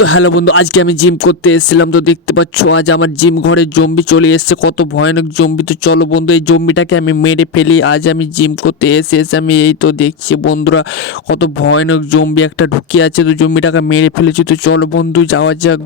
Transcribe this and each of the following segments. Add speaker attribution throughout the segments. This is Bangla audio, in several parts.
Speaker 1: তো হ্যালো বন্ধু, আজকে আমি জিম করতে এসেছিলাম। তো দেখতে পাচ্ছ, আজ আমার জিম ঘরে জম্বি চলে এসেছে। কত ভয়ানক জম্বি তো চলো বন্ধু, এই জম্বিটাকে আমি মেরে ফেলি। আজ আমি জিম করতে এসে এসে আমি এই তো দেখছি বন্ধুরা, কত ভয়ানক জম্বি একটা ঢুকিয়ে আছে। তো জম্বিটাকে মেরে ফেলেছি। তো চলো বন্ধু, যাওয়া যাক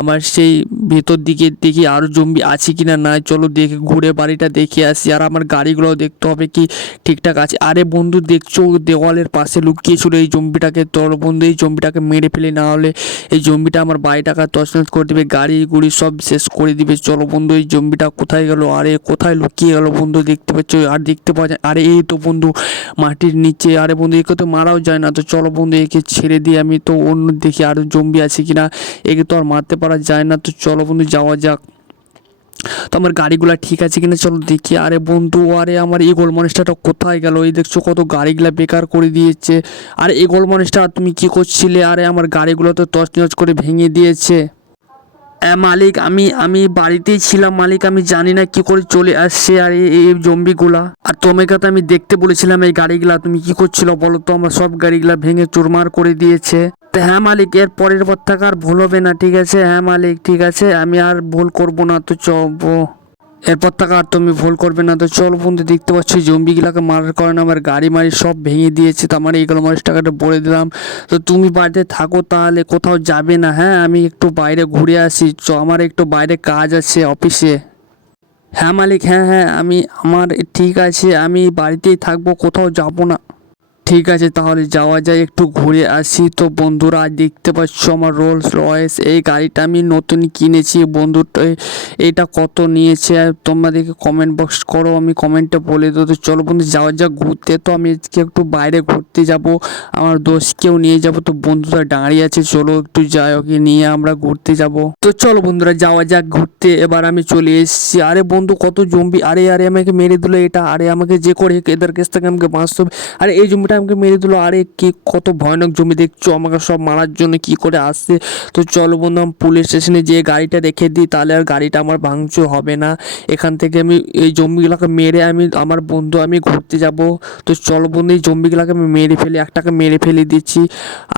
Speaker 1: আমার সেই ভেতর দিকে দেখি আরও জম্বি আছে কি না। নাই চলো দেখে ঘুরে বাড়িটা দেখে আসি। আর আমার গাড়িগুলো দেখতে হবে কি ঠিকঠাক আছে। আরে বন্ধু, দেখছ, দেওয়ালের পাশে লুকিয়েছিল এই জম্বিটাকে তোর বন্ধু, এই জম্বিটাকে মেরে ফেলে, না হলে এই জম্বিটা আমার বাড়ি টাকা তছনছ করে দিবে, গাড়ি গুড়ি সব শেষ করে দিবে। চলো বন্ধু, এই জম্বিটা কোথায় গেল? আরে কোথায় লুকিয়ে গেল বন্ধু? দেখতে পাচ্ছ, আর দেখতে পাওয়া যায় আরে এই তো বন্ধু, মাটির নিচে। আরে বন্ধু, একে তো মারাও যায় না। তো চলো বন্ধু, একে ছেড়ে দিয়ে আমি তো অন্য দেখি আরও জম্বি আছে কিনা। একে তো আর মারতে পারা যায় না। তো চলো বন্ধু, যাওয়া যাক। তো আমার গাড়িগুলা ঠিক আছে কিনা চলো দেখি। আরে বন্ধু, আরে আমার এই গোল মনিস্টারটা কোথায় গেল? এই দেখছ কত গাড়িগুলা বেকার করে দিয়েছে। আর এই গোল মনিস্টার তুমি কি করছিলে? আরে আমার গাড়িগুলো তো তছনছ করে ভেঙে দিয়েছে। মালিক, আমি আমি বাড়িতেই ছিলাম মালিক, আমি জানি না কি করে চলে আসছে আর এই জম্বিগুলা। আর তোমাকে তো আমি দেখতে বলেছিলাম এই গাড়িগুলা, তুমি কি করছিল বলো তো? আমার সব গাড়িগুলা ভেঙে চুরমার করে দিয়েছে। তো হ্যাঁ মালিক, এর পরের পর থেকে আর ভুল হবে না, ঠিক আছে? হ্যাঁ মালিক, ঠিক আছে, আমি আর ভুল করব না, তো চবো এরপর থেকে আর তুমি ভুল করবে না, তো চল বন্ধু। দেখতে পাচ্ছি জম্বিগুলাকে মারার কারণে আমার গাড়ি মারি সব ভেঙে দিয়েছে, তো আমার এইগুলো মানুষ টাকাটা বলে দিলাম। তো তুমি বাড়িতে থাকো তাহলে, কোথাও যাবে না হ্যাঁ? আমি একটু বাইরে ঘুরে আসি, চ, আমার একটু বাইরে কাজ আছে অফিসে। হ্যাঁ মালিক হ্যাঁ হ্যাঁ আমি, আমার ঠিক আছে, আমি বাড়িতেই থাকব, কোথাও যাব না। ঠিক আছে, তাহলে যাওয়া যায় একটু ঘুরে আসি। তো বন্ধুরা দেখতে পাচ্ছ আমার রোলস রয়েস এই গাড়িটা আমি নতুন কিনেছি। বন্ধুটা এটা কত নিয়েছে? আর তোমাদেরকে কমেন্ট বক্স করো, আমি কমেন্টে বলে দেবো। তো চলো বন্ধু, যাওয়া যাক ঘুরতে। তো আমি আজকে একটু বাইরে ঘুরতে যাব, আমার দোষকেও নিয়ে যাব। তো বন্ধুরা দাঁড়িয়ে আছে, চলো একটু যাই ওকে নিয়ে আমরা ঘুরতে যাব। তো চলো বন্ধুরা, যাওয়া যাক ঘুরতে। এবার আমি চলে এসেছি। আরে বন্ধু, কত জম্বি। আরে আরে, আমাকে মেরে দিল এটা। আরে, আমাকে যে করে এদের কাছ থেকে আমাকে বাঁচতে হবে। আরে, এই জমিটা আমাকে মেরে দিল। আরে কি কত ভয়ানক জমি দেখছ? আমাকে সব মারার জন্য কি করে আসছে? তো চলো বন্ধু, আমি পুলিশ স্টেশনে যে গাড়িটা রেখে দিই, তাহলে আর গাড়িটা আমার ভাঙচুর হবে না। এখান থেকে আমি এই জম্বিগুলোকে মেরে আমি, আমার বন্ধু, আমি ঘুরতে যাব। তো চলো বন্ধু, এই জম্বিগুলোকে আমি মেরে ফেলি, একটাকে মেরে ফেলে দিচ্ছি।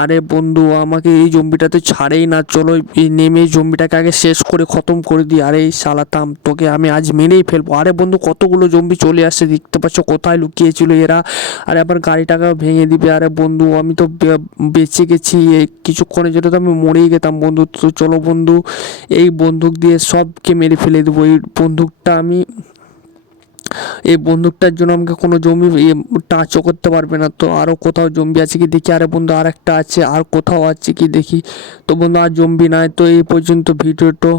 Speaker 1: আরে বন্ধু, আমাকে এই জম্বিটা তো ছাড়েই না, চলো নেমে জম্বিটাকে আগে শেষ করে খতম করে দিই। আরে এই শালাতাম তোকে আমি আজ মেরেই ফেলব। আরে বন্ধু, কতগুলো জম্বি চলে আসছে, দেখতে পাচ্ছ কোথায় লুকিয়েছিল এরা। আরে আবার গাড়িটাকে ভেঙে দিবে। আরে বন্ধু, আমি তো বেঁচে গেছি। এই কিছুক্ষণের জন্য তো আমি মরেই গেতাম বন্ধু। তো চলো বন্ধু, এই বন্দুক দিয়ে সবকে মেরে ফেলে দেবো। এই বন্দুকটা আমি, এই বন্দুকটার জন্য আমাকে কোনো জমি টাচও করতে পারবে না। তো আরও কোথাও জম্বি আছে কি দেখি? আরে বন্ধু আর একটা আছে, আর কোথাও আছে কি দেখি? তো বন্ধু, আর জম্বি নাই। তো এই পর্যন্ত ভিডিওটা।